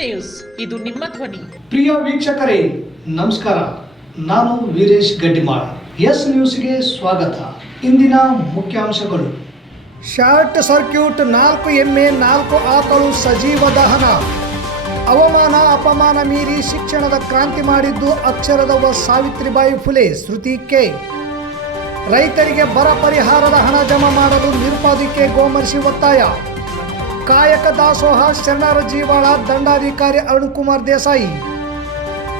News, ಇದು ನಿಮ್ಮ ಧ್ವನಿ. ಪ್ರಿಯ ವೀಕ್ಷಕರೇ ನಮಸ್ಕಾರ. ನಾನು ವೀರೇಶ್ ಗಡ್ಡಿಮಾಳ್. ಎಸ್ ನ್ಯೂಸ್ಗೆ ಸ್ವಾಗತ. ಇಂದಿನ ಮುಖ್ಯಾಂಶಗಳು: ಶಾರ್ಟ್ ಸರ್ಕ್ಯೂಟ್, 4 ಎಮ್ಮೆ 4 ಆಕಳು ಸಜೀವ ದಹನ. ಅವಮಾನ ಅಪಮಾನ ಮೀರಿ ಶಿಕ್ಷಣದ ಕ್ರಾಂತಿ ಮಾಡಿದ್ದು ಅಕ್ಷರದವ ಸಾವಿತ್ರಿಬಾಯಿ ಫುಲೆ. ಶ್ರುತಿ ಕೆ. ರೈತರಿಗೆ ಬರ ಪರಿಹಾರದ ಹಣ ಜಮಾ ಮಾಡಲು ನಿರುಪಾಧಿಕೆ ಗೋಮರ್ಶಿ ಒತ್ತಾಯ. ಕಾಯಕ ದಾಸೋಹ ಶರಣರ ಜೀವಾಳ ದಂಡಾಧಿಕಾರಿ ಅರುಣಕುಮಾರ್ ದೇಸಾಯಿ.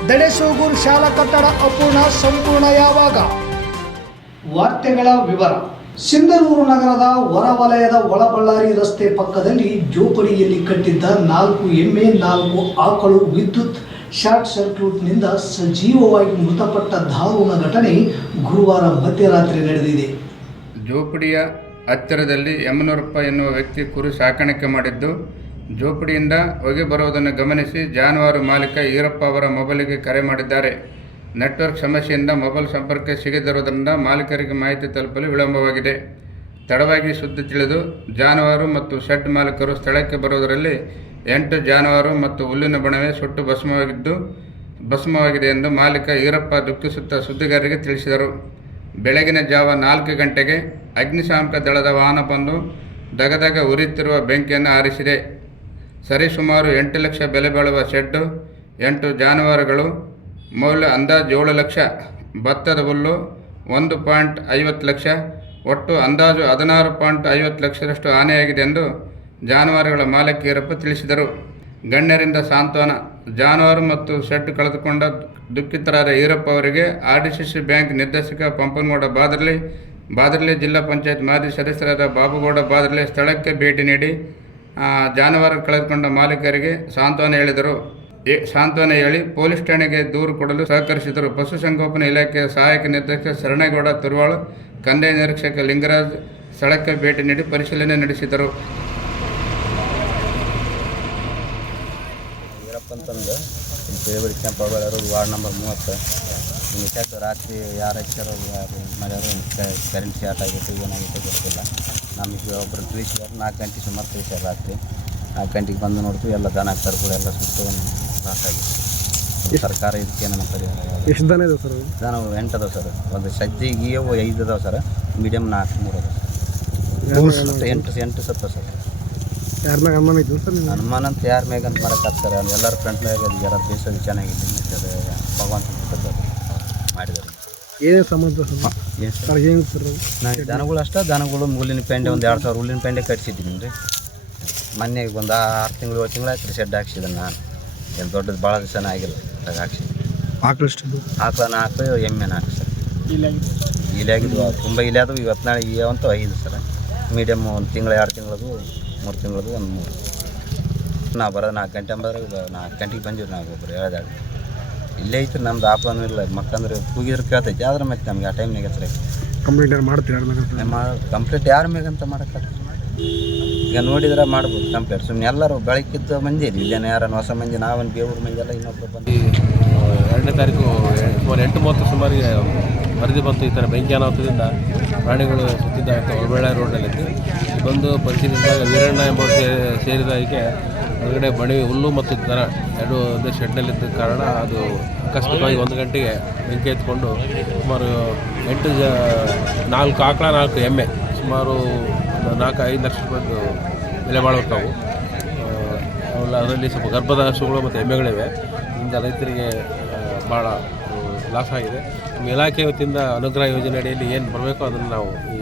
ದಡೇಸೂಗೂರು ಶಾಲಾ ಕಟ್ಟಡ ಅಪೂರ್ಣ, ಸಂಪೂರ್ಣ ಯಾವಾಗ? ವಾರ್ತೆಗಳ ವಿವರ. ಸಿಂಧನೂರು ನಗರದ ಹೊರವಲಯದ ಒಳಬಳ್ಳಾರಿ ರಸ್ತೆ ಪಕ್ಕದಲ್ಲಿ ಜೋಪಡಿಯಲ್ಲಿ ಕಟ್ಟಿದ್ದ 4 ಎಮ್ಮೆ 4 ಆಕಳು ವಿದ್ಯುತ್ ಶಾರ್ಟ್ ಸರ್ಕ್ಯೂಟ್ನಿಂದ ಸಜೀವವಾಗಿ ಮೃತಪಟ್ಟ ದಾರುಣ ಘಟನೆ ಗುರುವಾರ ಮಧ್ಯರಾತ್ರಿ ನಡೆದಿದೆ. ಜೋಪಡಿಯ ಹತ್ತಿರದಲ್ಲಿ ಯಮನೂರಪ್ಪ ಎನ್ನುವ ವ್ಯಕ್ತಿ ಕುರಿ ಸಾಕಾಣಿಕೆ ಮಾಡಿದ್ದು, ಜೋಪಡಿಯಿಂದ ಹೊಗೆ ಬರುವುದನ್ನು ಗಮನಿಸಿ ಜಾನುವಾರು ಮಾಲೀಕ ಈರಪ್ಪ ಅವರ ಮೊಬೈಲಿಗೆ ಕರೆ ಮಾಡಿದ್ದಾರೆ. ನೆಟ್ವರ್ಕ್ ಸಮಸ್ಯೆಯಿಂದ ಮೊಬೈಲ್ ಸಂಪರ್ಕ ಸಿಗದಿರುವುದರಿಂದ ಮಾಲೀಕರಿಗೆ ಮಾಹಿತಿ ತಲುಪಲು ವಿಳಂಬವಾಗಿದೆ. ತಡವಾಗಿ ಸುದ್ದಿ ತಿಳಿದು ಜಾನುವಾರು ಮತ್ತು ಶೆಡ್ ಮಾಲೀಕರು ಸ್ಥಳಕ್ಕೆ ಬರುವುದರಲ್ಲಿ 8 ಜಾನುವಾರು ಮತ್ತು ಹುಲ್ಲಿನ ಬಣವೆ ಸುಟ್ಟು ಭಸ್ಮವಾಗಿದೆ ಎಂದು ಮಾಲೀಕ ಈರಪ್ಪ ದುಃಖಿಸುತ್ತಾ ಸುದ್ದಿಗಾರರಿಗೆ ತಿಳಿಸಿದರು. ಬೆಳಗಿನ ಜಾವ 4 ಗಂಟೆಗೆ ಅಗ್ನಿಶಾಮಕ ದಳದ ವಾಹನ ಬಂದು ದಗದಗ ಉರಿಯುತ್ತಿರುವ ಬೆಂಕಿಯನ್ನು ಆರಿಸಿದೆ. ಸರಿಸುಮಾರು 8 ಲಕ್ಷ ಬೆಲೆ ಬಾಳುವ ಶೆಡ್ಡು, 8 ಜಾನುವಾರುಗಳು, ಮೌಲ್ಯ ಅಂದಾಜು 7 ಲಕ್ಷ, ಭತ್ತದ ಹುಲ್ಲು 1.50 ಲಕ್ಷ, ಒಟ್ಟು ಅಂದಾಜು 16.50 ಲಕ್ಷದಷ್ಟು ಹಾನಿಯಾಗಿದೆ ಎಂದು ಜಾನುವಾರುಗಳ ಮಾಲೀಕ ಈರಪ್ಪ ತಿಳಿಸಿದರು. ಗಣ್ಯರಿಂದ ಸಾಂತ್ವನ. ಜಾನುವಾರು ಮತ್ತು ಶೆಡ್ ಕಳೆದುಕೊಂಡ ದುಃಖಿತರಾದ ಈರಪ್ಪ ಅವರಿಗೆ RDCC ಬ್ಯಾಂಕ್ ನಿರ್ದೇಶಕ ಪಂಪನಗೌಡ ಬಾದರ್ಲಿ, ಜಿಲ್ಲಾ ಪಂಚಾಯತ್ ಮಾಜಿ ಸದಸ್ಯರಾದ ಬಾಬುಗೌಡ ಬಾದರ್ಲಿ ಸ್ಥಳಕ್ಕೆ ಭೇಟಿ ನೀಡಿ ಜಾನುವಾರು ಕಳೆದುಕೊಂಡ ಮಾಲೀಕರಿಗೆ ಸಾಂತ್ವನ ಹೇಳಿ ಪೊಲೀಸ್ ಠಾಣೆಗೆ ದೂರು ಕೊಡಲು ಸಹಕರಿಸಿದರು. ಪಶುಸಂಗೋಪನಾ ಇಲಾಖೆಯ ಸಹಾಯಕ ನಿರ್ದೇಶಕ ಶರಣೇಗೌಡ ತುರ್ವಾಳ್, ಕಂದಾಯ ನಿರೀಕ್ಷಕ ಲಿಂಗರಾಜ್ ಸ್ಥಳಕ್ಕೆ ಭೇಟಿ ನೀಡಿ ಪರಿಶೀಲನೆ ನಡೆಸಿದರು. ಅಂತಂದು ಬೇಬರಿ ಕ್ಯಾಂಪ್ ಅವರು ವಾರ್ಡ್ ನಂಬರ್ 30 ನಿಜಕ್ಕೆ ರಾತ್ರಿ ಯಾರು ಹಚ್ಚಾರೋ ಯಾರು ಮಾಡ್ಯಾರೋ ಕರೆಂಟ್ ಶಾರ್ಟ್ ಆಗಿತ್ತು, ಏನಾಗಿತ್ತು ಗೊತ್ತಿಲ್ಲ. ನಮಗೆ ಒಬ್ಬರು ತಿಳಿಸಿದಾರೆ. 4 ಗಂಟೆ ಸುಮಾರು ತಿಳಿಸ್ಯಾರ. ರಾತ್ರಿ 4 ಗಂಟೆಗೆ ಬಂದು ನೋಡ್ತೀವಿ, ಎಲ್ಲ ದನ ಕರುಗಳು ಎಲ್ಲ ಸುಟ್ಟು ಲಾಸ್ ಆಗಿತ್ತು. ಸರ್ಕಾರ ಇದಕ್ಕೆ ಏನೋ ಪರಿಹಾರ. ಎಷ್ಟು ದನ ಇದೆ ಸರ್? ದನ 8 ಅದಾವೆ ಸರ್. ಒಂದು ಸಜ್ಜಿಗೆ 5 ಅದಾವೆ ಸರ್. ಮೀಡಿಯಮ್ 4, 3 ಅದಾವೆ. 8 ಸತ್ತ ಸರ್. ಯಾರ ಮ್ಯಾಗ ಅನುಮಾನ ಐತೆ ಸರ್? ಅನುಮಾನ ಅಂತ ಯಾರ ಮ್ಯಾಗ ಅಂತ ಮಾಡೋಕ್ಕಾಗ್ತಾರೆ. ಎಲ್ಲರ ಫ್ರೆಂಡ್ ಮ್ಯಾಗ ಯಾರು ಬೇಸೋದು ಚೆನ್ನಾಗಿದೆ. ಭಗವಂತ ಮಾಡಿದ್ದಾರೆ. ಏನೇ ಸಂಬಂಧ ಸರ್? ಏನು ಸರ್? ನಾನು ದನಗಳು ಅಷ್ಟೇ. ದನಗಳು ಹುಲ್ಲಿನ ಪೆಂಡೆ ಒಂದು 2000 ಹುಲ್ಲಿನ ಪೆಂಡೆ ಕಟ್ಸಿದ್ದೀನಿ ರೀ. ಮೊನ್ನೆ ಒಂದು 6 ತಿಂಗಳು 7 ತಿಂಗಳು ಆಯ್ತು ರೀ ಶೆಡ್ ಹಾಕ್ಸಿದ್ದೀನಿ ನಾನು. ಏನು ದೊಡ್ಡದು ಭಾಳ ದಿವಸ ಆಗಿಲ್ಲ ಅದಾಗ ಹಾಕ್ಸಿದ್ದೀನಿ. ಆಕಳ 4, ಎಮ್ಮೆ 4 ಸರ್. ಇಲೆ ಆಗಿದ್ವು, ತುಂಬ ಇಲೆ ಅದು. ಇವತ್ತು ನಾಳೆ ಅಂತೂ 5 ಸರ್. ಮೀಡಿಯಮ್ 1 ತಿಂಗಳು 2 ತಿಂಗಳದು 3 ತಿಂಗಳದು ಒಂದು 3. ನಾವು ಬರೋದು 4 ಗಂಟೆ ಅಂಬಂದ್ರೆ 4 ಗಂಟೆಗೆ ಬಂದಿವ್ರಿ. ನಾವು ಒಬ್ಬರು ಹೇಳ್ದಾಡಿ ಇಲ್ಲೇ ಐತ್ರಿ. ನಮ್ದು ಆಪನೂ ಇಲ್ಲ. ಮಕ್ಕಂದ್ರೆ ಕೂಗಿದ್ರೆ ಕೇಳ್ತೈತಿ. ಆದ್ರೆ ಮತ್ತೆ ನಮ್ಗೆ ಆ ಟೈಮ್ನಾಗ ಹೆಸರು ಕಂಪ್ಲೇಂಟ್ ಮಾಡ್ತೀವಿ. ಕಂಪ್ಲೇಂಟ್ ಯಾರ ಮ್ಯಾಗಂತ ಮಾಡೋಕ್ಕಾಗ್ತದೆ? ಈಗ ನೋಡಿದ್ರೆ ಮಾಡ್ಬೋದು ಕಂಪ್ಲೇಂಟ್. ಸುಮ್ಮನೆ ಎಲ್ಲರೂ ಬೆಳಕಿದ್ದ ಮಂದಿ ಇಲ್ಲೇನು ಯಾರನ್ನು ಹೊಸ ಮಂದಿ, ನಾವೇನು ಬೇವೂರು ಮಂದಿ ಎಲ್ಲ ಇನ್ನೊಬ್ಬರು ಬಂದು 2ನೇ ತಾರೀಕು ಸುಮಾರು 8:30 ಸುಮಾರಿಗೆ ವರದಿ ಬಂತು. ಈ ಥರ ಬೆಂಕಿ ಅನಾಹುತದಿಂದ ಪ್ರಾಣಿಗಳು ಸುತ್ತಿದ್ದಾವೆ ಹೊರಬಳ್ಳಾರಿ ರೋಡ್ನಲ್ಲಿ ಬಂದು ಪರಿಶೀಲಿಸಿದಾಗ ವೀರಣ್ಣ ಎಂಬುವರು ಸೇರಿದಕ್ಕೆ ಹೊರಗಡೆ ಬಣವೆ ಹುಲ್ಲು ಮತ್ತು ದನ 2 ಒಂದೇ ಶೆಡ್ನಲ್ಲಿದ್ದ ಕಾರಣ ಅದು ಆಕಸ್ಮಿಕವಾಗಿ 1 ಗಂಟೆಗೆ ಬೆಂಕಿ ಎತ್ಕೊಂಡು ಸುಮಾರು 4 ಆಕಳ 4 ಎಮ್ಮೆ ಸುಮಾರು 4-5 ಲಕ್ಷ ರೂಪಾಯಿದು ಬೆಲೆ ಬಾಳುತ್ತವು. ಅದರಲ್ಲಿ ಸ್ವಲ್ಪ ಗರ್ಭದ ಹಸುಗಳು ಮತ್ತು ಎಮ್ಮೆಗಳಿವೆ. ಇಂದ ರೈತರಿಗೆ ಭಾಳ ಲಾಸ್ ಆಗಿದೆ. ನಮ್ಮ ಇಲಾಖೆ ವತಿಯಿಂದ ಅನುಗ್ರಹ ಯೋಜನೆ ಅಡಿಯಲ್ಲಿ ಏನು ಬರಬೇಕೋ ಅದನ್ನು ನಾವು ಈ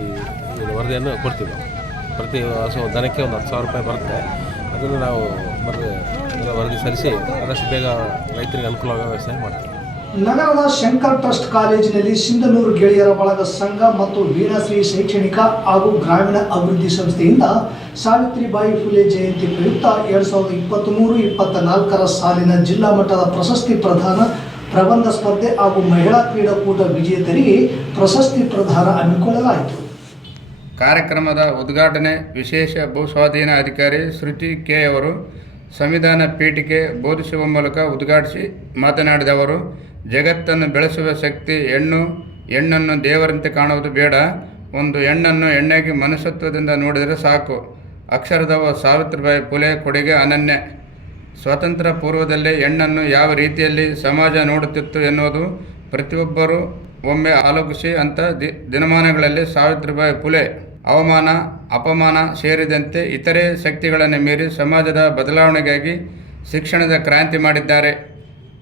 ವರದಿಯನ್ನು ಕೊಡ್ತೀವಿ. ಪ್ರತಿ ದನಕ್ಕೆ ಒಂದು 10,000 ರೂಪಾಯಿ ಬರುತ್ತೆ. ಅದನ್ನು ನಾವು ವರದಿ ಸಲ್ಲಿಸಿ ಆದಷ್ಟು ಬೇಗ ರೈತರಿಗೆ ಅನುಕೂಲವಾಗೋ ವ್ಯವಸ್ಥೆ ಮಾಡ್ತೀವಿ. ನಗರದ ಶಂಕರ್ ಟ್ರಸ್ಟ್ ಕಾಲೇಜಿನಲ್ಲಿ ಸಿಂಧನೂರು ಗೆಳೆಯರ ಬಳಗ ಸಂಘ ಮತ್ತು ವೀಣಾಶ್ರೀ ಶೈಕ್ಷಣಿಕ ಹಾಗೂ ಗ್ರಾಮೀಣ ಅಭಿವೃದ್ಧಿ ಸಂಸ್ಥೆಯಿಂದ ಸಾವಿತ್ರಿಬಾಯಿ ಫುಲೆ ಜಯಂತಿ ಪ್ರಯುಕ್ತ 2023-24 ಸಾಲಿನ ಜಿಲ್ಲಾ ಮಟ್ಟದ ಪ್ರಶಸ್ತಿ ಪ್ರದಾನ, ಪ್ರಬಂಧ ಸ್ಪರ್ಧೆ ಹಾಗೂ ಮಹಿಳಾ ಕ್ರೀಡಾಕೂಟ ವಿಜೇತರಿಗೆ ಪ್ರಶಸ್ತಿ ಪ್ರದಾನ ಹಮ್ಮಿಕೊಳ್ಳಲಾಯಿತು. ಕಾರ್ಯಕ್ರಮದ ಉದ್ಘಾಟನೆ ವಿಶೇಷ ಭೂ ಸ್ವಾಧೀನ ಅಧಿಕಾರಿ ಶ್ರುತಿ ಕೆ ಅವರು ಸಂವಿಧಾನ ಪೀಠಿಕೆ ಬೋಧಿಸುವ ಮೂಲಕ ಉದ್ಘಾಟಿಸಿ ಮಾತನಾಡಿದ ಅವರು, ಜಗತ್ತನ್ನು ಬೆಳೆಸುವ ಶಕ್ತಿ ಹೆಣ್ಣನ್ನು ದೇವರಂತೆ ಕಾಣುವುದು ಬೇಡ. ಒಂದು ಹೆಣ್ಣನ್ನು ಹೆಣ್ಣಾಗಿ ಮನುಷ್ಯತ್ವದಿಂದ ನೋಡಿದರೆ ಸಾಕು. ಅಕ್ಷರದವ ಸಾವಿತ್ರಿಬಾಯಿ ಫುಲೆ ಕೊಡುಗೆ ಅನನ್ಯ. ಸ್ವಾತಂತ್ರ್ಯ ಪೂರ್ವದಲ್ಲೇ ಹೆಣ್ಣನ್ನು ಯಾವ ರೀತಿಯಲ್ಲಿ ಸಮಾಜ ನೋಡುತ್ತಿತ್ತು ಎನ್ನುವುದು ಪ್ರತಿಯೊಬ್ಬರೂ ಒಮ್ಮೆ ಆಲೋಚಿಸಿ ಅಂತ ದಿನಮಾನಗಳಲ್ಲಿ ಸಾವಿತ್ರಿಬಾಯಿ ಫುಲೆ ಅವಮಾನ ಅಪಮಾನ ಸೇರಿದಂತೆ ಇತರೆ ಶಕ್ತಿಗಳನ್ನು ಮೀರಿ ಸಮಾಜದ ಬದಲಾವಣೆಗಾಗಿ ಶಿಕ್ಷಣದ ಕ್ರಾಂತಿ ಮಾಡಿದ್ದಾರೆ.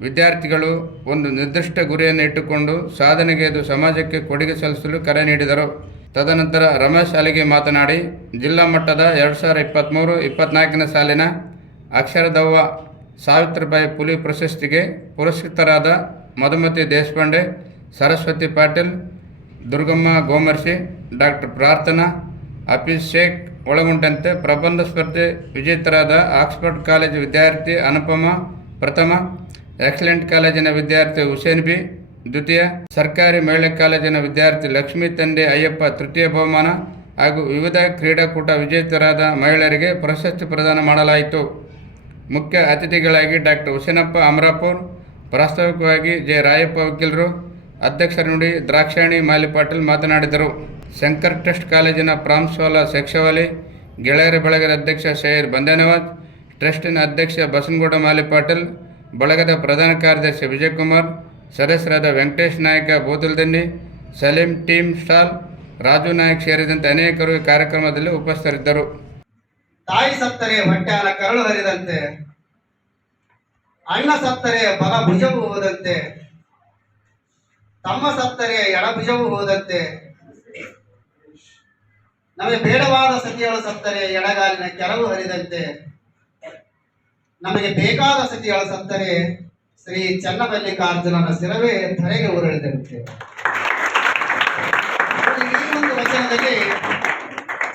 ವಿದ್ಯಾರ್ಥಿಗಳು ಒಂದು ನಿರ್ದಿಷ್ಟ ಗುರಿಯನ್ನು ಇಟ್ಟುಕೊಂಡು ಸಾಧನೆಗೈದು ಸಮಾಜಕ್ಕೆ ಕೊಡುಗೆ ಸಲ್ಲಿಸಲು ಕರೆ ನೀಡಿದರು. ತದನಂತರ ರಮೇಶ್ ಅಲಿಗೆ ಮಾತನಾಡಿ, ಜಿಲ್ಲಾ ಮಟ್ಟದ 2023-24 ಸಾಲಿನ ಅಕ್ಷರದವ್ವ ಸಾವಿತ್ರಿಬಾಯಿ ಫುಲೆ ಪ್ರಶಸ್ತಿಗೆ ಪುರಸ್ಕೃತರಾದ ಮಧುಮತಿ ದೇಶಪಾಂಡೆ, ಸರಸ್ವತಿ ಪಾಟೀಲ್, ದುರ್ಗಮ್ಮ ಗೋಮರ್ಶಿ, ಡಾಕ್ಟರ್ ಪ್ರಾರ್ಥನಾ, ಹಫೀಜ್ ಶೇಖ್ ಒಳಗೊಂಡಂತೆ ಪ್ರಬಂಧ ಸ್ಪರ್ಧೆ ವಿಜೇತರಾದ ಆಕ್ಸ್ಫರ್ಡ್ ಕಾಲೇಜು ವಿದ್ಯಾರ್ಥಿ ಅನುಪಮ ಪ್ರಥಮ, ಎಕ್ಸಲೆಂಟ್ ಕಾಲೇಜಿನ ವಿದ್ಯಾರ್ಥಿ ಹುಸೇನ್ ಬಿ ದ್ವಿತೀಯ, ಸರ್ಕಾರಿ ಮಹಿಳಾ ಕಾಲೇಜಿನ ವಿದ್ಯಾರ್ಥಿ ಲಕ್ಷ್ಮೀ ತಂದೆ ಅಯ್ಯಪ್ಪ ತೃತೀಯ ಬಹುಮಾನ ಹಾಗೂ ವಿವಿಧ ಕ್ರೀಡಾಕೂಟ ವಿಜೇತರಾದ ಮಹಿಳೆಯರಿಗೆ ಪ್ರಶಸ್ತಿ ಪ್ರದಾನ ಮಾಡಲಾಯಿತು. ಮುಖ್ಯ ಅತಿಥಿಗಳಾಗಿ ಡಾಕ್ಟರ್ ಹುಸೇನಪ್ಪ ಅಮರಾಪುರ್, ಪ್ರಾಸ್ತಾವಿಕವಾಗಿ ಜೆ ರಾಯಪ್ಪ ವಕೀಲರು, ಅಧ್ಯಕ್ಷರ ನುಡಿ ದ್ರಾಕ್ಷಾಯಣಿ ಮಾಲಿಪಾಟೀಲ್ ಮಾತನಾಡಿದರು. ಶಂಕರ್ ಟ್ರಸ್ಟ್ ಕಾಲೇಜಿನ ಪ್ರಾಂಶುಪಾಲ ಶೇಕ್ಷವಾಲಿ, ಗೆಳೆಯರ ಬಳಗದ ಅಧ್ಯಕ್ಷ ಶಹೀರ್ ಬಂದೇನವಾಜ್, ಟ್ರಸ್ಟಿನ ಅಧ್ಯಕ್ಷ ಬಸನಗೌಡ ಮಾಲಿಪಾಟೀಲ್, ಬಳಗದ ಪ್ರಧಾನ ಕಾರ್ಯದರ್ಶಿ ವಿಜಯಕುಮಾರ್, ಸದಸ್ಯರಾದ ವೆಂಕಟೇಶ್ ನಾಯಕ ಬೋತಲ್ದನ್ನಿ, ಸಲೀಂ ಟೀಮ್ ಸ್ಟಾಲ್, ರಾಜು ನಾಯಕ್ ಸೇರಿದಂತೆ ಅನೇಕರು ಈ ಕಾರ್ಯಕ್ರಮದಲ್ಲಿ ಉಪಸ್ಥಿತರಿದ್ದರು. ತಾಯಿ ಸತ್ತರೆ ಹೊಟ್ಯಾನ ಕರಳು ಹರಿದಂತೆ, ಅಣ್ಣ ಸತ್ತರೆ ಬಲ ಭುಜವು ಹೋದಂತೆ, ತಮ್ಮ ಸತ್ತರೆ ಎಡಭುಜವು ಹೋದಂತೆ, ನಮಗೆ ಬೇಡವಾದ ಸತಿಯಳು ಸತ್ತರೆ ಎಡಗಾಲಿನ ಕೆಳವು ಹರಿದಂತೆ, ನಮಗೆ ಬೇಕಾದ ಸತಿಯಳು ಸತ್ತರೆ ಶ್ರೀ ಚನ್ನಮಲ್ಲಿಕಾರ್ಜುನನ ಶಿರವೇ ಧರೆಗೆ ಉರುಳಿದಂತೆ. ಈ ಒಂದು ವಚನದಲ್ಲಿ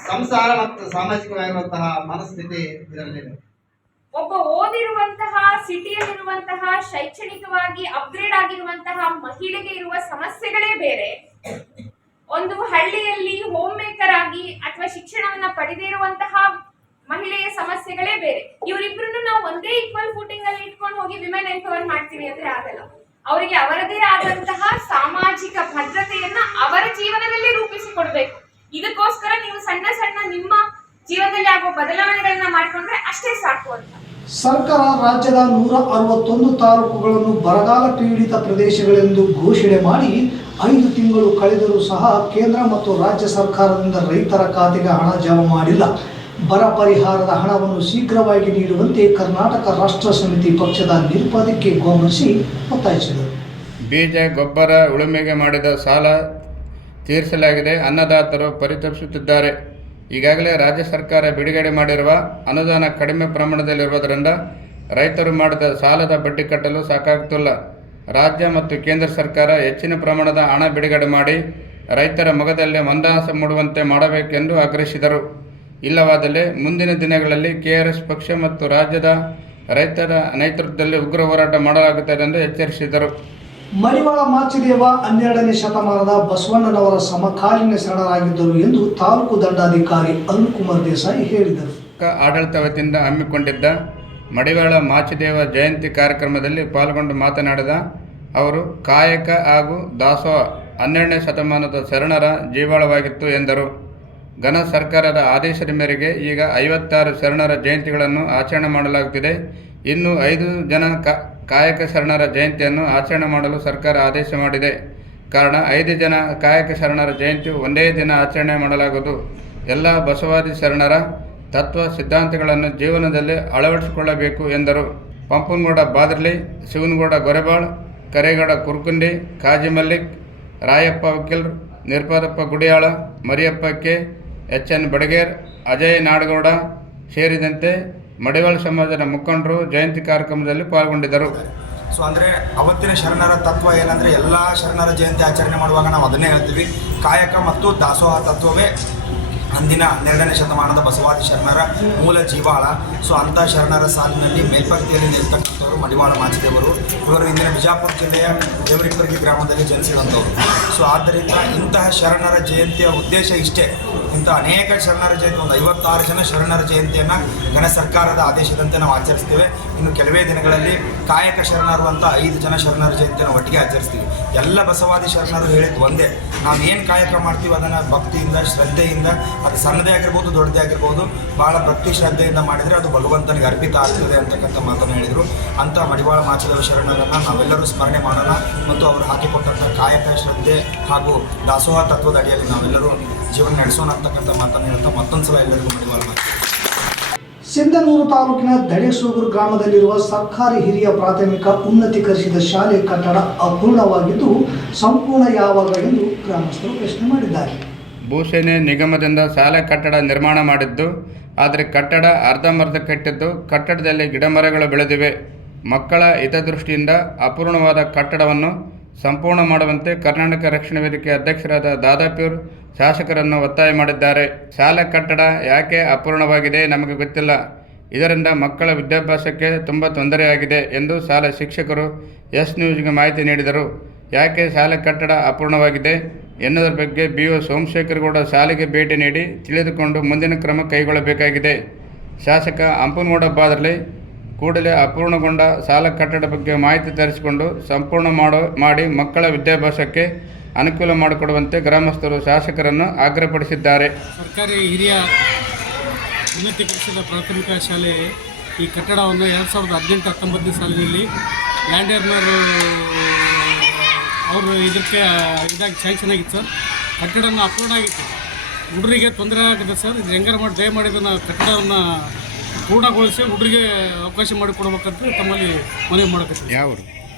ಸಂಸಾರ ಮತ್ತು ಸಾಮಾಜಿಕವಾಗಿರುವಂತಹ ಮನಸ್ಥಿತಿ ಇದರಲ್ಲಿದೆ. ಒಬ್ಬ ಓದಿರುವಂತಹ ಸಿಟಿಯಲ್ಲಿರುವಂತಹ ಶೈಕ್ಷಣಿಕವಾಗಿ ಅಪ್ಗ್ರೇಡ್ ಆಗಿರುವಂತಹ ಮಹಿಳೆಗೆ ಇರುವ ಸಮಸ್ಯೆಗಳೇ ಬೇರೆ, ಒಂದು ಹಳ್ಳಿಯಲ್ಲಿ ಹೋಮ್ ಮೇಕರ್ ಆಗಿ ಅಥವಾ ಶಿಕ್ಷಣವನ್ನ ಪಡೆದೇ ಇರುವಂತಹ ಮಹಿಳೆಯ ಸಮಸ್ಯೆಗಳೇ ಬೇರೆ. ಇವರಿಬ್ರು ನಾವು ಒಂದೇ ಈಕ್ವಲ್ ಫೂಟಿಂಗ್ ಅಲ್ಲಿ ಇಟ್ಕೊಂಡು ಹೋಗಿ ವಿಮೆನ್ ಎಂಪವರ್ ಮಾಡ್ತೀವಿ ಅಂದ್ರೆ ಆಗಲ್ಲ. ಅವರಿಗೆ ಅವರದೇ ಆದಂತಹ ಸಾಮಾಜಿಕ ಭದ್ರತೆಯನ್ನ ಅವರ ಜೀವನದಲ್ಲಿ ರೂಪಿಸಿಕೊಡ್ಬೇಕು. ಇದಕ್ಕೋಸ್ಕರ ನೀವು ಸಣ್ಣ ಸಣ್ಣ ನಿಮ್ಮ ಜೀವನದಲ್ಲಿ ಆಗುವ ಬದಲಾವಣೆಗಳನ್ನ ಮಾಡಿಕೊಂಡ್ರೆ ಅಷ್ಟೇ ಸಾಕು ಅಂತ. ಸರ್ಕಾರ ರಾಜ್ಯದ 161 ತಾಲೂಕುಗಳನ್ನು ಬರಗಾಲ ಪೀಡಿತ ಪ್ರದೇಶಗಳೆಂದು ಘೋಷಣೆ ಮಾಡಿ 5 ತಿಂಗಳು ಕಳೆದರೂ ಸಹ ಕೇಂದ್ರ ಮತ್ತು ರಾಜ್ಯ ಸರ್ಕಾರದಿಂದ ರೈತರ ಖಾತೆಗೆ ಹಣ ಜಮಾ ಮಾಡಿಲ್ಲ. ಬರ ಪರಿಹಾರದ ಹಣವನ್ನು ಶೀಘ್ರವಾಗಿ ನೀಡುವಂತೆ ಕರ್ನಾಟಕ ರಾಷ್ಟ್ರ ಸಮಿತಿ ಪಕ್ಷದ ನಿರ್ಪಾದಕ್ಕೆ ಗೋಮರ್ಶಿ ಒತ್ತಾಯಿಸಿದರು. ಬೀಜ ಗೊಬ್ಬರ ಉಳುಮೆಗೆ ಮಾಡಿದ ಸಾಲ ತೀರಿಸಲಾಗಿದೆ. ಅನ್ನದಾತರು ಪರಿತಪಿಸುತ್ತಿದ್ದಾರೆ. ಈಗಾಗಲೇ ರಾಜ್ಯ ಸರ್ಕಾರ ಬಿಡುಗಡೆ ಮಾಡಿರುವ ಅನುದಾನ ಕಡಿಮೆ ಪ್ರಮಾಣದಲ್ಲಿರುವುದರಿಂದ ರೈತರು ಮಾಡಿದ ಸಾಲದ ಬಡ್ಡಿ ಕಟ್ಟಲು ಸಾಕಾಗುತ್ತಿಲ್ಲ. ರಾಜ್ಯ ಮತ್ತು ಕೇಂದ್ರ ಸರ್ಕಾರ ಹೆಚ್ಚಿನ ಪ್ರಮಾಣದ ಹಣ ಬಿಡುಗಡೆ ಮಾಡಿ ರೈತರ ಮೊಗದಲ್ಲಿ ಮಂದಹಾಸ ಮೂಡುವಂತೆ ಮಾಡಬೇಕೆಂದು ಆಗ್ರಹಿಸಿದರು. ಇಲ್ಲವಾದಲ್ಲಿ ಮುಂದಿನ ದಿನಗಳಲ್ಲಿ ಕೆಆರ್ಎಸ್ ಪಕ್ಷ ಮತ್ತು ರಾಜ್ಯದ ರೈತರ ನೇತೃತ್ವದಲ್ಲಿ ಉಗ್ರ ಹೋರಾಟ ಮಾಡಲಾಗುತ್ತದೆ ಎಂದು ಎಚ್ಚರಿಸಿದರು. ಮಡಿವಾಳ ಮಾಚಿದೇವ 12ನೇ ಶತಮಾನದ ಬಸವಣ್ಣನವರ ಸಮಕಾಲೀನ ಶರಣರಾಗಿದ್ದರು ಎಂದು ತಾಲೂಕು ದಂಡಾಧಿಕಾರಿ ಅರುಣಕುಮಾರ್ ದೇಸಾಯಿ ಹೇಳಿದರು. ಆಡಳಿತ ವತಿಯಿಂದ ಹಮ್ಮಿಕೊಂಡಿದ್ದ ಮಡಿವಾಳ ಮಾಚಿದೇವ ಜಯಂತಿ ಕಾರ್ಯಕ್ರಮದಲ್ಲಿ ಪಾಲ್ಗೊಂಡು ಮಾತನಾಡಿದ ಅವರು, ಕಾಯಕ ಹಾಗೂ ದಾಸೋಹ 12ನೇ ಶತಮಾನದ ಶರಣರ ಜೀವಾಳವಾಗಿತ್ತು ಎಂದರು. ಘನ ಸರ್ಕಾರದ ಆದೇಶದ ಮೇರೆಗೆ ಈಗ 56 ಶರಣರ ಜಯಂತಿಗಳನ್ನು ಆಚರಣೆ ಮಾಡಲಾಗುತ್ತಿದೆ. ಇನ್ನು 5 ಜನ ಕಾಯಕ ಶರಣರ ಜಯಂತಿಯನ್ನು ಆಚರಣೆ ಮಾಡಲು ಸರ್ಕಾರ ಆದೇಶ ಮಾಡಿದೆ. ಕಾರಣ 5 ಜನ ಕಾಯಕ ಶರಣರ ಜಯಂತಿ ಒಂದೇ ದಿನ ಆಚರಣೆ ಮಾಡಲಾಗುವುದು. ಎಲ್ಲ ಬಸವಾದಿ ಶರಣರ ತತ್ವ ಸಿದ್ಧಾಂತಗಳನ್ನು ಜೀವನದಲ್ಲಿ ಅಳವಡಿಸಿಕೊಳ್ಳಬೇಕು ಎಂದರು. ಪಂಪನಗೌಡ ಬಾದರ್ಲಿ, ಶಿವನಗೌಡ ಗೊರೆಬಾಳ್, ಕರೇಗೌಡ ಕುರ್ಕುಂಡಿ, ಕಾಜಿ ಮಲ್ಲಿಕ್, ರಾಯಪ್ಪ ವಕೀಲ್, ನಿರ್ಪಾದಪ್ಪ ಗುಡಿಯಾಳ, ಮರಿಯಪ್ಪ ಕೆ, ಎಚ್.ಎನ್. ಬಡಗೇರ್, ಅಜಯ್ ನಾಡಗೌಡ ಸೇರಿದಂತೆ ಮಡಿವಾಳ ಸಮಾಜದ ಮುಖಂಡರು ಜಯಂತಿ ಕಾರ್ಯಕ್ರಮದಲ್ಲಿ ಪಾಲ್ಗೊಂಡಿದ್ದರು. ಸೊ ಅಂದರೆ ಅವತ್ತಿನ ಶರಣರ ತತ್ವ ಏನಂದರೆ ಎಲ್ಲ ಶರಣರ ಜಯಂತಿ ಆಚರಣೆ ಮಾಡುವಾಗ ನಾವು ಅದನ್ನೇ ಹೇಳ್ತೀವಿ, ಕಾಯಕ ಮತ್ತು ದಾಸೋಹ ತತ್ವವೇ ಅಂದಿನ 12ನೇ ಶತಮಾನದ ಬಸವಾದಿ ಶರಣರ ಮೂಲ ಜೀವಾಳ. ಸೊ ಅಂಥ ಶರಣರ ಸಾಲಿನಲ್ಲಿ ಮೇಲ್ಪಂಕ್ತಿಯಲ್ಲಿ ನಿಲ್ತಕ್ಕಂಥವ್ರು ಅವರು ಮಡಿವಾಳ ಮಾಚಿದೇವರು. ಇವರು ಇಂದಿನ ಬಿಜಾಪುರ ಜಿಲ್ಲೆಯ ದೇವರಿಪ್ಪರ್ಗಿ ಗ್ರಾಮದಲ್ಲಿ ಜನಿಸಿದಂಥವ್ರು. ಸೊ ಆದ್ದರಿಂದ ಇಂತಹ ಶರಣರ ಜಯಂತಿಯ ಉದ್ದೇಶ ಇಷ್ಟೇ. ಇಂಥ ಅನೇಕ ಶರಣರ ಜಯಂತಿ, ಒಂದು 56 ಜನ ಶರಣರ ಜಯಂತಿಯನ್ನು ಘನ ಸರ್ಕಾರದ ಆದೇಶದಂತೆ ನಾವು ಆಚರಿಸ್ತೇವೆ. ಇನ್ನು ಕೆಲವೇ ದಿನಗಳಲ್ಲಿ ಕಾಯಕ ಶರಣರು ಅಂತ 5 ಜನ ಶರಣರ ಜಯಂತಿಯನ್ನು ಒಟ್ಟಿಗೆ ಆಚರಿಸ್ತೀವಿ. ಎಲ್ಲ ಬಸವಾದಿ ಶರಣರು ಹೇಳಿದ್ದು ಒಂದೇ, ನಾವು ಏನು ಕಾಯಕ ಮಾಡ್ತೀವಿ ಅದನ್ನು ಭಕ್ತಿಯಿಂದ, ಶ್ರದ್ಧೆಯಿಂದ, ಅದು ಸಣ್ಣದೇ ಆಗಿರ್ಬೋದು ದೊಡ್ಡದೇ ಆಗಿರ್ಬೋದು, ಭಾಳ ಭಕ್ತಿ ಶ್ರದ್ಧೆಯಿಂದ ಮಾಡಿದರೆ ಅದು ಭಗವಂತನಿಗೆ ಅರ್ಪಿತ ಆಗ್ತದೆ ಅಂತಕ್ಕಂಥ ಮಾತನ್ನು ಹೇಳಿದರು. ಅಂಥ ಮಡಿವಾಳ ಮಾಚಿದೇವ ಶರಣರನ್ನು ನಾವೆಲ್ಲರೂ ಸ್ಮರಣೆ ಮಾಡೋಣ ಮತ್ತು ಅವರು ಹಾಕಿಕೊಟ್ಟಂಥ ಕಾಯಕ ಶ್ರದ್ಧೆ ಹಾಗೂ ದಾಸೋಹ ತತ್ವದ ಅಡಿಯಲ್ಲಿ ನಾವೆಲ್ಲರೂ ಜೀವನ ನಡೆಸೋಣ ಅಂತಕ್ಕಂಥ ಮಾತನ್ನು ಹೇಳ್ತಾ ಮತ್ತೊಂದು ಸಲ ಎಲ್ಲರಿಗೂ ಮಡಿವಾಳ ಮಾಚಿದೇವ. ಸಿಂಧನೂರು ತಾಲೂಕಿನ ದಡೇಸೂಗೂರು ಗ್ರಾಮದಲ್ಲಿರುವ ಸರ್ಕಾರಿ ಹಿರಿಯ ಪ್ರಾಥಮಿಕ ಉನ್ನತೀಕರಿಸಿದ ಶಾಲೆ ಕಟ್ಟಡ ಅಪೂರ್ಣವಾಗಿದ್ದು ಸಂಪೂರ್ಣ ಯಾವಾಗ ಎಂದು ಗ್ರಾಮಸ್ಥರು ಪ್ರಶ್ನೆ ಮಾಡಿದ್ದಾರೆ. ಭೂಸೇನೆ ನಿಗಮದಿಂದ ಶಾಲೆ ಕಟ್ಟಡ ನಿರ್ಮಾಣ ಮಾಡಿದ್ದು, ಆದರೆ ಕಟ್ಟಡ ಅರ್ಧಂಬರ್ಧ ಕಟ್ಟಿದ್ದು, ಕಟ್ಟಡದಲ್ಲಿ ಗಿಡಮರಗಳು ಬೆಳೆದಿವೆ. ಮಕ್ಕಳ ಹಿತದೃಷ್ಟಿಯಿಂದ ಅಪೂರ್ಣವಾದ ಕಟ್ಟಡವನ್ನು ಸಂಪೂರ್ಣ ಮಾಡುವಂತೆ ಕರ್ನಾಟಕ ರಕ್ಷಣಾ ವೇದಿಕೆ ಅಧ್ಯಕ್ಷರಾದ ದಾದಾಪೀರ್ ಶಾಸಕರನ್ನು ಒತ್ತಾಯ ಮಾಡಿದ್ದಾರೆ. ಶಾಲೆ ಕಟ್ಟಡ ಯಾಕೆ ಅಪೂರ್ಣವಾಗಿದೆ ನಮಗೆ ಗೊತ್ತಿಲ್ಲ. ಇದರಿಂದ ಮಕ್ಕಳ ವಿದ್ಯಾಭ್ಯಾಸಕ್ಕೆ ತುಂಬ ತೊಂದರೆಯಾಗಿದೆ ಎಂದು ಶಾಲಾ ಶಿಕ್ಷಕರು ಎಸ್ ನ್ಯೂಸ್ಗೆ ಮಾಹಿತಿ ನೀಡಿದರು. ಯಾಕೆ ಶಾಲೆ ಕಟ್ಟಡ ಅಪೂರ್ಣವಾಗಿದೆ ಎನ್ನುವುದರ ಬಗ್ಗೆ BO ಸೋಮಶೇಖರಗೌಡ ಶಾಲೆಗೆ ಭೇಟಿ ನೀಡಿ ತಿಳಿದುಕೊಂಡು ಮುಂದಿನ ಕ್ರಮ ಕೈಗೊಳ್ಳಬೇಕಾಗಿದೆ. ಶಾಸಕ ಹಂಪನಗೌಡ ಬಾದರ್ಲಿ ಕೂಡಲೇ ಅಪೂರ್ಣಗೊಂಡ ಶಾಲಾ ಕಟ್ಟಡ ಬಗ್ಗೆ ಮಾಹಿತಿ ತರಿಸಿಕೊಂಡು ಸಂಪೂರ್ಣ ಮಾಡಿ ಮಕ್ಕಳ ವಿದ್ಯಾಭ್ಯಾಸಕ್ಕೆ ಅನುಕೂಲ ಮಾಡಿಕೊಡುವಂತೆ ಗ್ರಾಮಸ್ಥರು ಶಾಸಕರನ್ನು ಆಗ್ರಹಪಡಿಸಿದ್ದಾರೆ. ಸರ್ಕಾರಿ ಹಿರಿಯ ಉನ್ನತೀಕರಿಸಿದ ಪ್ರಾಥಮಿಕ ಶಾಲೆ ಈ ಕಟ್ಟಡವನ್ನು 2018-19 ಸಾಲಿನಲ್ಲಿ ಲ್ಯಾಂಡರ್ನರ್ ಅವರು ಇದಕ್ಕೆ ಇದಾಗಿ ಸ್ಯಾಂಕ್ಷನ್ ಆಗಿತ್ತು ಸರ್. ಕಟ್ಟಡವನ್ನು ಅಪೂರ್ಣ ಆಗಿತ್ತು, ಹುಡುಗರಿಗೆ ತೊಂದರೆ ಆಗಿದೆ ಸರ್. ಇದು ಹೆಂಗಾರು ಮಾಡಿ ದಯಮಾಡಿ ಇದನ್ನು ಕಟ್ಟಡವನ್ನು ಪೂರ್ಣಗೊಳಿಸಿ ಹುಡುಗರಿಗೆ ಅವಕಾಶ ಮಾಡಿಕೊಡ್ಬೇಕಂತ ತಮ್ಮಲ್ಲಿ ಮನವಿ ಮಾಡಕತ್ತೀವಿ. ಯಾವ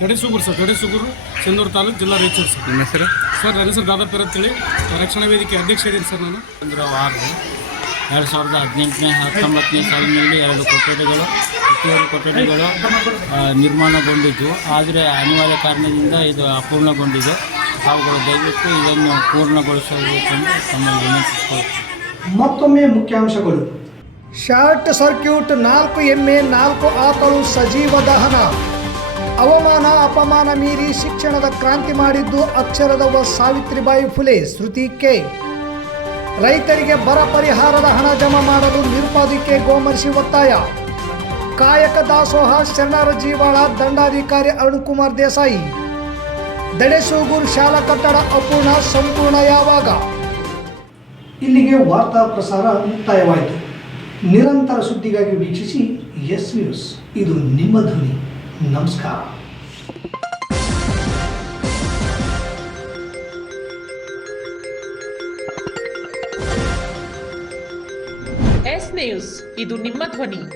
ದಡೇಸೂಗೂರು ಸರ್, ದಡೇಸೂಗೂರು ಸಿಂಧನೂರು ತಾಲೂಕು, ಜಿಲ್ಲಾ ರಾಯಚೂರು ಸರ್. ನಿಮ್ಮ ಹೆಸರು? ಸರ್ ನನ್ನ ಹೆಸರು ದಾದಾಪೀರ್ ಅಂತೇಳಿ ರಕ್ಷಣಾ ವೇದಿಕೆ ಅಧ್ಯಕ್ಷ ಇದ್ದೀನಿ ಸರ್ ನಾನು. 2018-19 ಸಾಲಿನಲ್ಲಿ 2 ಕೊಠಡಿಗಳು, ಹೆಚ್ಚುವರಿ ಕೊಠಡಿಗಳು ನಿರ್ಮಾಣಗೊಂಡಿದ್ದು, ಆದರೆ ಅನಿವಾರ್ಯ ಕಾರಣದಿಂದ ಇದು ಅಪೂರ್ಣಗೊಂಡಿದೆ. ಅವುಗಳು ದಯವಿಟ್ಟು ಇದನ್ನು ಪೂರ್ಣಗೊಳಿಸಬೇಕೆಂದು ತಮ್ಮಲ್ಲಿ ವಿನಂತಿಸಿಕೊಳ್ಳುತ್ತೇವೆ. ಮತ್ತೊಮ್ಮೆ ಮುಖ್ಯಾಂಶಗಳು. ಶಾರ್ಟ್ ಸರ್ಕ್ಯೂಟ್, 4 ಎಮ್ಮೆ 4 ಆಕಳು ಸಜೀವ ದಹನ. ಅವಮಾನ ಅಪಮಾನ ಮೀರಿ ಶಿಕ್ಷಣದ ಕ್ರಾಂತಿ ಮಾಡಿದ್ದು ಅಕ್ಷರದವ ಸಾವಿತ್ರಿಬಾಯಿ ಫುಲೆ. ಶ್ರುತಿ ಕೆ. ರೈತರಿಗೆ ಬರ ಪರಿಹಾರದ ಹಣ ಜಮಾ ಮಾಡಲು ನಿರುಪಾಧಿಕೆ ಗೋಮರ್ಶಿ ಒತ್ತಾಯ. ಕಾಯಕ ದಾಸೋಹ ಶರಣರ ಜೀವಾಳ ದಂಡಾಧಿಕಾರಿ ಅರುಣ್ಕುಮಾರ್ ದೇಸಾಯಿ. ದಡೇಸೂಗೂರು ಶಾಲಾ ಕಟ್ಟಡ ಅಪೂರ್ಣ, ಸಂಪೂರ್ಣ ಯಾವಾಗ? ಇಲ್ಲಿಗೆ ವಾರ್ತಾ ಪ್ರಸಾರ ಮುಕ್ತಾಯವಾಯಿತು. ನಿರಂತರ ಸುದ್ದಿಗಾಗಿ ವೀಕ್ಷಿಸಿ ಎಸ್ ನ್ಯೂಸ್. ಇದು ನಿಮ್ಮ ಧ್ವನಿ. ನಮಸ್ಕಾರ. ಎಸ್ ನ್ಯೂಸ್, ಇದು ನಿಮ್ಮ ಧ್ವನಿ.